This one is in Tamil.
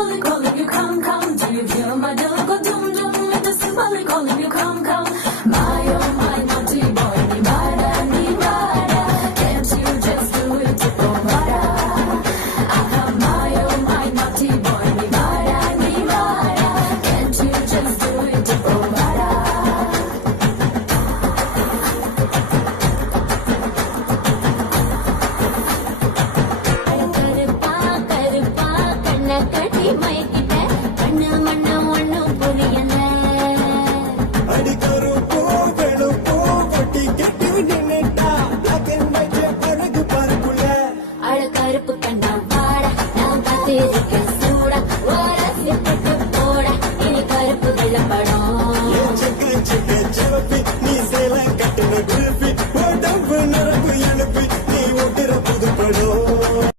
simply calling you, come, come. Do you hear my dog go dum dum? It is simply calling you, come, come. My oh my naughty boy, ni bada. Can't you just do it, oh bada? My oh my naughty boy, ni bada. Can't you just do it, oh bada? கருப்பா கருப்பா கண்ண கட்டி மயக்கிட்ட கண்ணு மண்ணு ஒண்ணும் புரியல அடிக்கருப்போ வெளுப்போ ஒட்டி கெட்டி நின்னுட்டா அழகு பருப்புல அழ கருப்பு கண்ணா வாடா நான் காத்திருக்கேன்